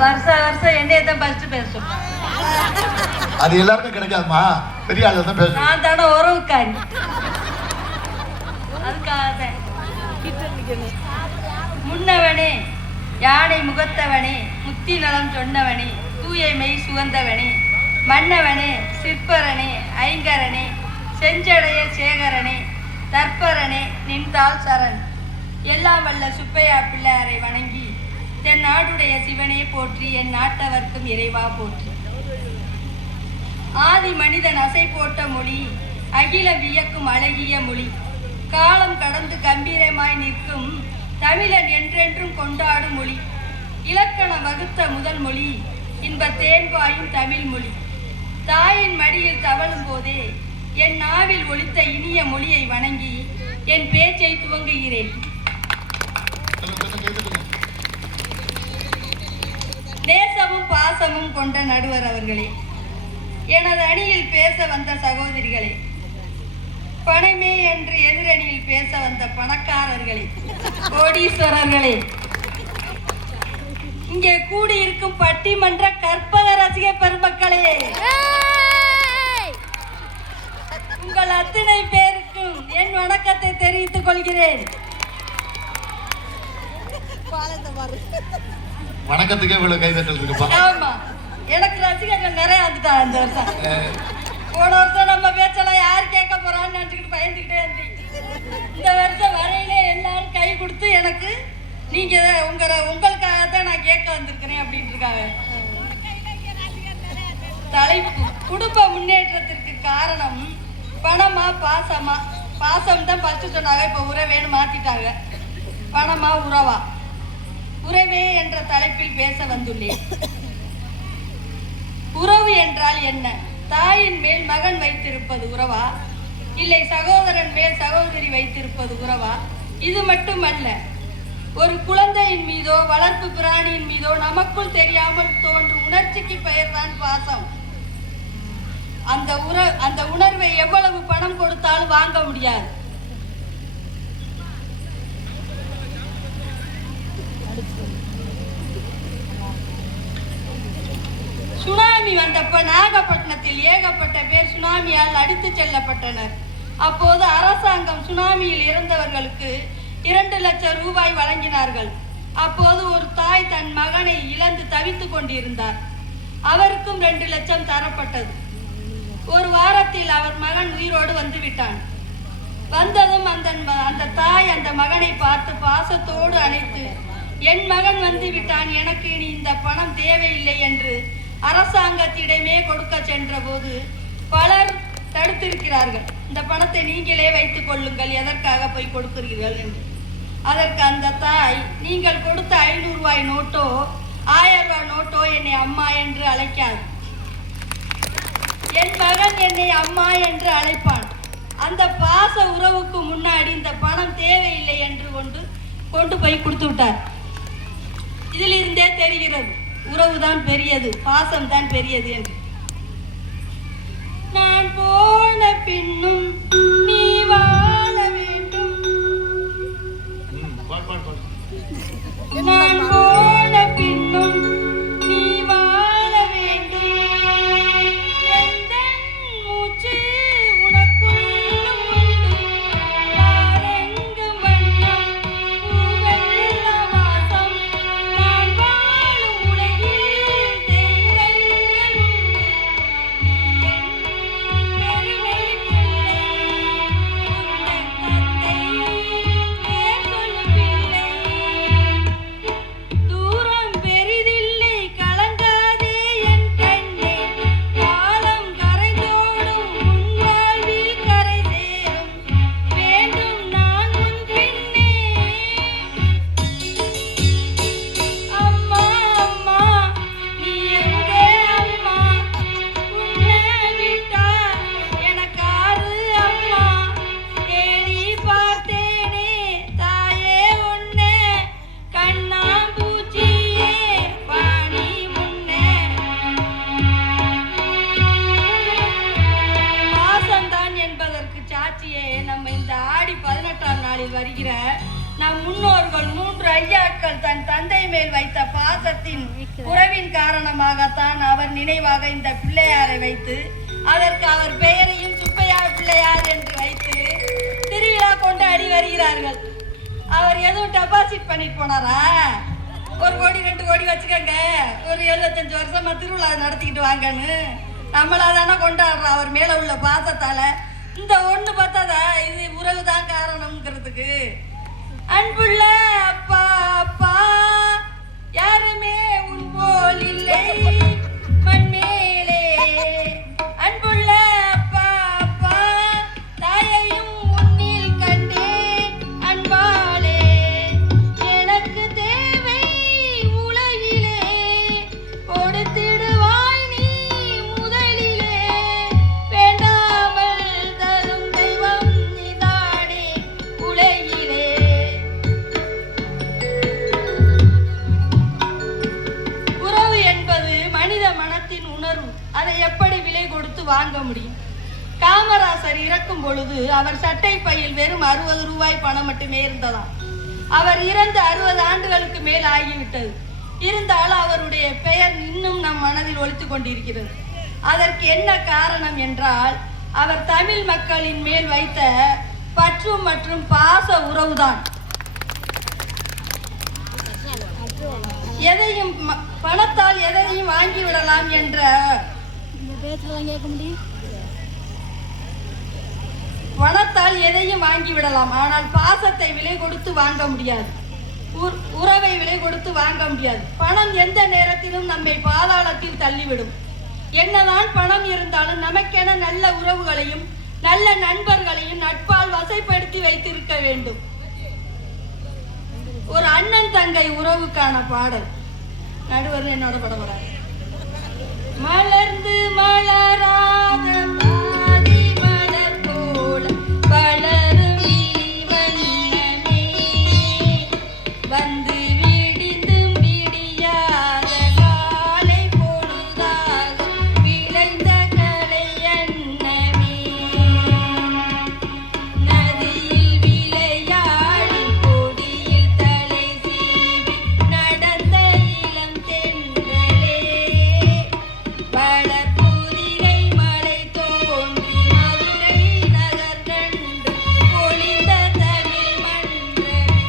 வருஷம் என்னைய தான் ஃபர்ஸ்ட் பேசும். அது எல்லாருக்கும் கிடைக்காதுமா, பெரிய ஆளு தான் பேசும். நான் தானே உறவுக்காரி. அதுக்காக முன்னவனே, யானை முகத்தவனே, முத்தி நலம் சொன்னவனே, தூயமை சுகந்தவனே, மன்னவனே, சிற்பரனே, ஐங்கரனே, செஞ்சடைய சேகரனே, தற்பரனே, நின்றால் சரண். எல்லாம் வல்ல சுப்பையா பிள்ளையாரை வணங்கி தென் நாடுடைய சிவனே போற்றி, என் நாட்டவர்க்கும் இறைவா போற்றி. ஆதி மனிதன் அசை போட்ட மொழி, அகில வியக்கும் அழகிய மொழி, காலம் கடந்து கம்பீரமாய் நிற்கும் தமிழன் என்றென்றும் கொண்டாடும் மொழி, இலக்கணம் வகுத்த முதல் மொழி, இன்ப தேன்பாயும் தமிழ் மொழி. தாயின் மடியில் தவழும் போதே என் நாவில் ஒலித்த இனிய மொழியை வணங்கி என் பேச்சை துவங்குகிறேன். நேசமும் பாசமும் கொண்ட நடுவர் அவர்களே, எனது அணியில் பேச வந்த சகோதரிகளே, பணமே என்று எதிரணியில் பேச வந்த பணக்காரர்களே, கோடீஸ்வரர்களே, இங்கே கூடியிருக்கும் பட்டிமன்ற கற்பக ரசிக பெருமக்களே, உங்கள் அத்தனை பேருக்கும் என் வணக்கத்தை தெரிவித்துக் கொள்கிறேன். வணக்கத்துக்கே இவ்வளவு கைதட்டல் இருக்குப்பா. ஆமா, எனக்கு ரசிகர்கள் நிறைய வந்துட்டாங்க இந்த வருஷம். போன வருஷம் நம்ம பேச்செல்லாம் யார் கேட்க போறான்னு நினைச்சுக்கிட்டு பயந்துக்கிட்டே இருந்தீங்க. இந்த வருஷம் வரையிலே எல்லாரும் கை கொடுத்து எனக்கு நீங்க உங்களுக்காக தான் நான் கேட்க வந்திருக்கிறேன் அப்படின்னு இருக்காங்க. தலைப்பு குடும்ப முன்னேற்றத்திற்கு காரணம் பணமா பாசமா? பாசம் தான் ஃபர்ஸ்ட் சொன்னாங்க, இப்போ உறவேன்னு மாத்திட்டாங்க. பணமா உறவா? உறவே என்ற தலைப்பில் பேச வந்துள்ளேன். உறவு என்றால் என்ன? தாயின் மேல் மகன் வைத்திருப்பது உறவா, இல்லை சகோதரன் மேல் சகோதரி வைத்திருப்பது உறவா? இது மட்டுமல்ல, ஒரு குழந்தையின் மீதோ வளர்ப்பு பிராணியின் மீதோ நமக்குள் தெரியாமல் தோன்றும் உணர்ச்சிக்கு பெயர்தான் பாசம். அந்த உணர்வை எவ்வளவு பணம் கொடுத்தாலும் வாங்க முடியாது. சுனாமி வந்தப்ப நாகப்பட்டினத்தில் ஏகப்பட்ட பேர் சுனாமியால் அடித்து செல்லப்பட்டனர். அப்போது அரசாங்கம் சுனாமியில் இறந்தவர்களுக்கு 2 லட்சம் ரூபாய் வழங்கினார்கள். அப்போது ஒரு தாய் தன் மகனை இழந்து தவித்துக் கொண்டிருந்தார். அவருக்கும் 2 லட்சம் தரப்பட்டது. ஒரு வாரத்தில் அவர் மகன் உயிரோடு வந்து விட்டான். வந்ததும் அந்த தாய் அந்த மகனை பார்த்து பாசத்தோடு அழைத்து, என் மகன் வந்து விட்டான், எனக்கு இனி இந்த பணம் தேவையில்லை என்று அரசாங்கத்திடமே கொடுக்க சென்ற போது பலர் தடுத்திருக்கிறார்கள். இந்த பணத்தை நீங்களே வைத்துக் கொள்ளுங்கள், எதற்காக போய் கொடுக்கிறீர்கள் என்று. அதற்கு அந்த தாய், நீங்கள் கொடுத்த 500 ரூபாய் நோட்டோ 1000 ரூபாய் நோட்டோ என்னை அம்மா என்று அழைக்காது. என் மகன் என்னை அம்மா என்று அழைப்பான். அந்த பாச உறவுக்கு முன்னாடி இந்த பணம் தேவையில்லை என்று கொண்டு போய் கொடுத்து விட்டார். இதிலிருந்தே தெரிகிறது, உறவுதான் பெரியது, பாசம் தான் பெரியது என்று. நான் போன பின்னும் நீ வாழ வேண்டும், நான் போன பின்னும் நீ வாழ வேண்டும், எந்த மூச்சு உனக்குள்ளும் உண்டு, யாரெங்கு வண்ணம் பூவெள்ள வாசம், நான் வாழும் உலகில் தேவைகள் உண்டு, நீ என் பெருமை பிள்ளை, உந்தன் தந்தை பேர் சொல்லு பிள்ளை, தூரம் பெரிதில்லை மேல் வைத்த பாசத்தின் உறவின் காரணமாகத்தான் அவர் நினைவாக இந்த பிள்ளையாரை வைத்து அதற்கு அவர் பெயரையும் சுப்பையா பிள்ளையார் என்று வைத்து திருவிழா கொண்டாடி வருகிறார்கள். அவர் எதுவும் டெபாசிட் பண்ணி போனாரா? 1 கோடி 2 கோடி வச்சுக்கோங்க, ஒரு 75 வருஷமா திருவிழா நடத்திக்கிட்டு வாங்கன்னு நம்மளா தானே கொண்டாடுறோம். அவர் மேல உள்ள பாசத்தால இந்த ஒண்ணு பார்த்தாதா இது உறவுதான் காரணம்ங்கிறதுக்கு. அன்புள்ள அப்பா அப்பா யாருமே உன் போல் இல்லை மண்மேலே. அன்புள்ள அப்பா அப்பா தாயையும் உன்னில் கண்டேன் அன்பாலே. எனக்கு தேவை உலகிலே கொடுத்திடுவாய் நீ முதலிலே. வேண்டாமல் தரும் தெய்வம் நீதானே உலகிலே. உறவு என்பது மனித மனத்தின் உணர்வு. அதை எப்படி விலை கொடுத்து வாங்க முடியும்? காமராசர் இறக்கும் பொழுது அவர் சட்டை பையில் வெறும் 60 ரூபாய் பணம் மட்டுமே இருந்ததாம். அவர் இறந்து 60 ஆண்டுகளுக்கு மேல் ஆகிவிட்டது. இருந்தாலும் அவருடைய பெயர் இன்னும் நம் மனதில் ஒலித்துக் கொண்டிருக்கிறது. அதற்கு என்ன காரணம் என்றால் அவர் தமிழ் மக்களின் மேல் வைத்த பற்று மற்றும் பாச உறவுதான். எதையும் பணத்தால் எதையும் வாங்கிவிடலாம் என்ற பணத்தால் எதையும் வாங்கிவிடலாம், ஆனால் பாசத்தை விலை கொடுத்து வாங்க முடியாது. உறவை விலை கொடுத்து வாங்க முடியாது. பணம் எந்த நேரத்திலும் நம்மை பாதாளத்தில் தள்ளிவிடும். என்னதான் பணம் இருந்தாலும் நமக்கென நல்ல உறவுகளையும் நல்ல நண்பர்களையும் நட்பால் வசைப்படுத்தி வைத்திருக்க வேண்டும். ஒரு அண்ணன் தங்கை உறவுக்கான பாடல் நடுவர் என்னோட படப்படாது. மலர்ந்து மலராத பாதி மலர் போல வளரும் இவனமே வந்து விடிந்தும் விடியாத காலை பொழுதாக விளைந்த கலை எண்ணமே. நதியில் விளையாடி கொடியில் தலை சீவி நடந்த இளம் தென்றலே. வளர்புதிரை மலை தோன்றி மதுரை நகர் கண்டு பொழிந்த தமிழ் மன்றமே.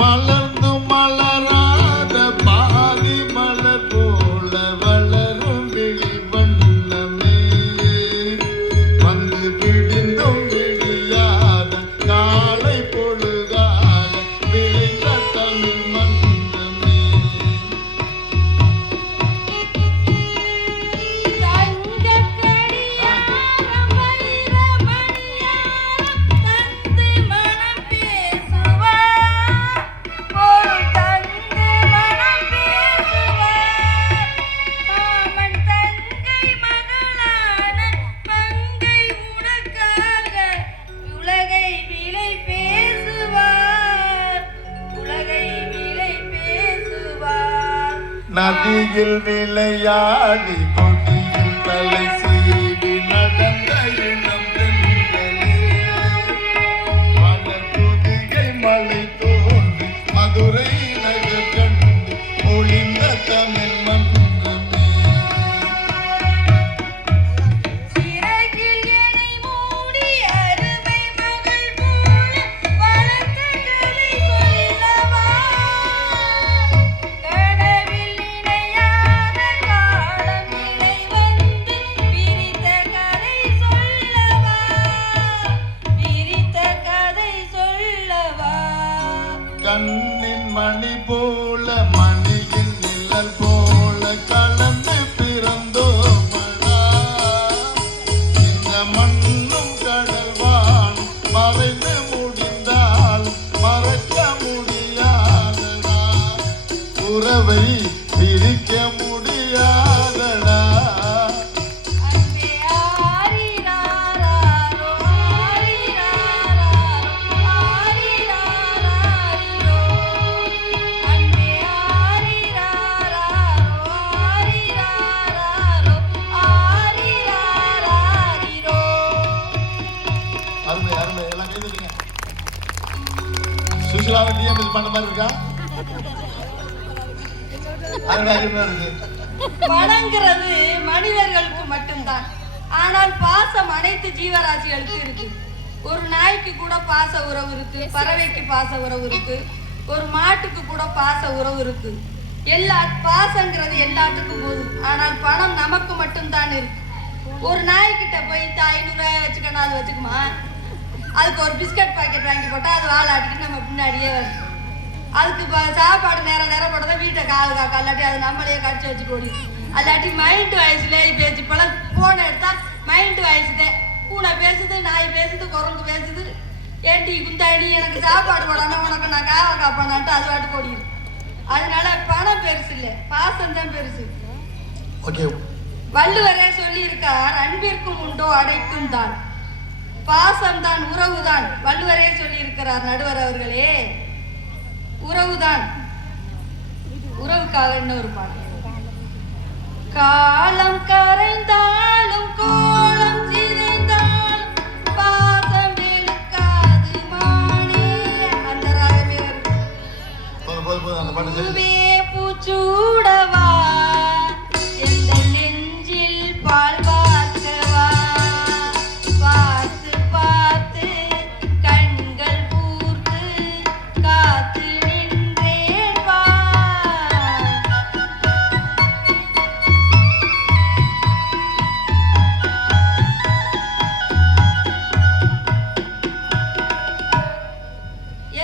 மலர்ந்து மலராத பாதி மலர் போல வளரும் விழி வண்ணமே வந்து விடிந்தும் விடியாத காலை பொழுதாக விளைந்த தமிழ் மன்றமே. தங்கக்கடியாரம் வைரமணியாரம் தந்து மனம் பேசுவார். பொருள் தந்து மனம் பேசுவார். மாமன் தங்கை மகளான மங்கை உனக்காக உலகை விலை பேசுவார். உலகை விலை பேசுவார். நதியில் விளையாடி கொடியில் தலை சீவி நடந்த இளம் தென்றலே. வளர்புதிரை மலை தோன்றி மதுரை நகர் கண்டு பொழிந்த தமிழ் மன்றமே. சிறகில் என்னை மூடி அருமை மகள் போல வளர்த்த கதை சொல்லவா. கனவில் நினையாத காலம் இல்லை வந்து பிரித்த கதை சொல்லவா. பிரித்த கதை சொல்லவா. கண்ணின் மணி போல மணியின் நிழல் போல கலந்து பிறந்தோமடா. இந்த மண்ணும் கடல்வான் மறைந்து முடிந்தால் மறக்க முடியாதடா. உறவை பிரிக்க முடியாதடா. அன்பே ஆரிராரோ ஆரிராரோ ஆரிராரோ. அன்பே ஆரிராரோ ஆரிராரோ ஆரிராரோ. அருமை அருமை, எல்லாம் கைதுங்க. சுஷிலாவை டிஎம்எஸ் பண்ண மாதிரி இருக்கா? அருமையா இருக்கு. பணங்கிறது மனிதர்களுக்கு மட்டும்தான், ஆனால் பாசம் அனைத்து ஜீவராசிகளுக்கு இருக்கு. ஒரு நாய்க்கு கூட பாச உறவு இருக்கு, பறவைக்கு பாச உறவு இருக்கு, ஒரு மாட்டுக்கு கூட பாச உறவு இருக்கு. எல்லா பாசங்கிறது எல்லாத்துக்கும் போதும், ஆனால் பணம் நமக்கு மட்டும்தான் இருக்கு. ஒரு நாய்கிட்ட போய் 500 ரூபாய் வச்சுக்கணும், அது வச்சுக்குமா? அதுக்கு ஒரு பிஸ்கட் பாக்கெட் வாங்கி போட்டா அது வாழாட்டிட்டு நம்ம பின்னாடியே வரும். அதுக்கு சாப்பாடு நேரம் போட்டதான் வீட்டை காவு காக்கா, இல்லாட்டி அது நம்மளையே கடிச்சு வச்சுட்டு ஓடி. அல்லாட்டி மைண்ட் வயசுல பேச்சு இப்பெல்லாம் போன் எடுத்தா மைண்ட் வயசுதான். பூனை பேசுது, நாய் பேசுது, குரங்கு பேசுது. ஏண்டி குந்தாடி எனக்கு சாப்பாடு போடாம உனக்கு நான் காவ காப்பானான்ட்டு அது வாட்டு ஓடிடு. அதனால பணம் பெருசு இல்லை, பாசம் தான் பெருசு. வள்ளுவரே சொல்லி இருக்கார், அன்பிற்கும் உண்டோ அடைக்கும் தான், பாசம் தான் உறவுதான். வள்ளுவரே சொல்லி இருக்கிறார் நடுவர் அவர்களே, உறவுதான். உறவுக்காக இன்னொரு பாடல். காலம் கரைந்தாலும் கோலம் சிதைந்தாலும் பாசம் வெளுக்காது மானே. அந்த ராகமே பூவே பூச்சூடவா, எந்த நெஞ்சில் பால் வார்க்கவா, பார்த்து பார்த்து கண்கள் பூர்த்து காத்து நின்றேன் வா.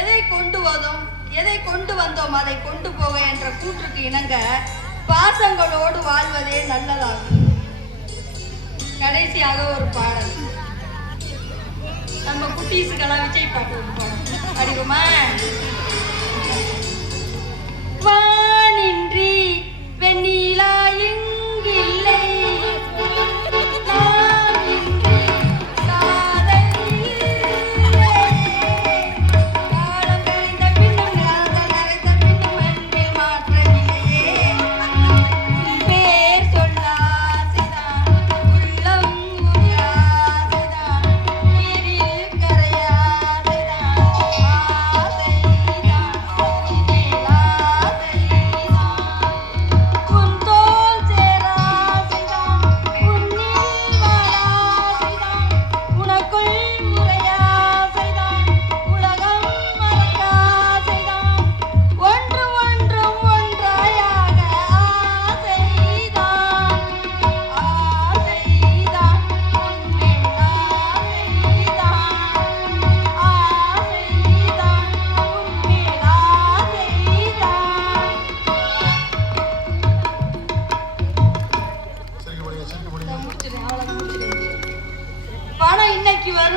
எதை கொண்டு வந்தோம் அதை கொண்டு போக என்ற கூற்றுக்கு இணங்க பாசங்களோடு வாழ்வதே நல்லதாகும். கடைசியாக ஒரு பாடல், நம்ம குட்டீஸுக்கெல்லாம் விஜய் பாட்டு ஒரு பாடல் அறிவுமா? வானின்றி வெண்ணிலா இங்கில்லை,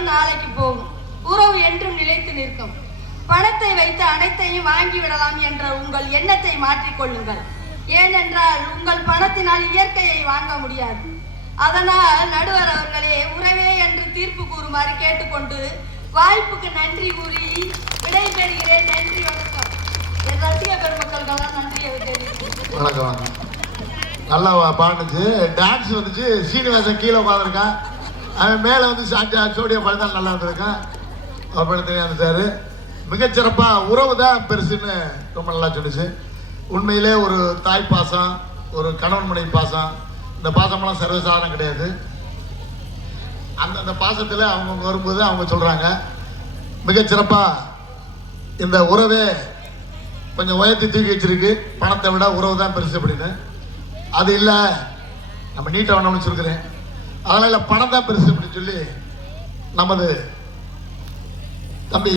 நாளைக்கு போகும், உறவு என்றும் நிலைத்து நிற்கும். பணத்தை வைத்து அனைத்தையும் வாங்கி விடலாம் என்ற உங்கள் எண்ணத்தை மாற்றிக்கொள்ளுங்கள். ஏனென்றால் உங்கள் பணத்தினால் இயற்கையை வாங்க முடியாது. அதனால் நடுவர் அவர்களே, உறவே என்று தீர்ப்பு கூறுமாறு கேட்டுக்கொண்டு வாய்ப்புக்கு நன்றி கூறி விடைபெறுகிறேன். நன்றி, வணக்கம். என் ரசிக பெருமக்களுக்கெல்லாம் நன்றியை தெரிவிக்கிறேன். வணக்கம். நல்லா பாடுச்சு, டான்ஸ் வந்துச்சு. சீனிவாசன் கீழே உட்காந்துருக்கான், அவன் மேலே வந்து சோடியா பழத்தான் நல்லா இருந்திருக்கான். அவர் தெரியாது. மிகச்சிறப்பாக உறவு தான் பெருசுன்னு ரொம்ப நல்லா சொல்லிச்சு. உண்மையிலே ஒரு தாய் பாசம், ஒரு கணவன் மனைவி பாசம், இந்த பாசமெல்லாம் சர்வசாதாரணம் கிடையாது. அந்த பாசத்தில் அவங்க வரும்போது அவங்க சொல்கிறாங்க, மிகச்சிறப்பாக இந்த உறவே கொஞ்சம் உயர்த்தி தூக்கி வச்சிருக்கு, பணத்தை விட உறவு தான் பெருசு அப்படின்னு. அது இல்லை, நம்ம நீட்டாக வேணும்னு சொல்லிக்கிறேன். அதனால் இல்லை, பணம் தான் பெருசு அப்படின்னு சொல்லி நமது தம்பி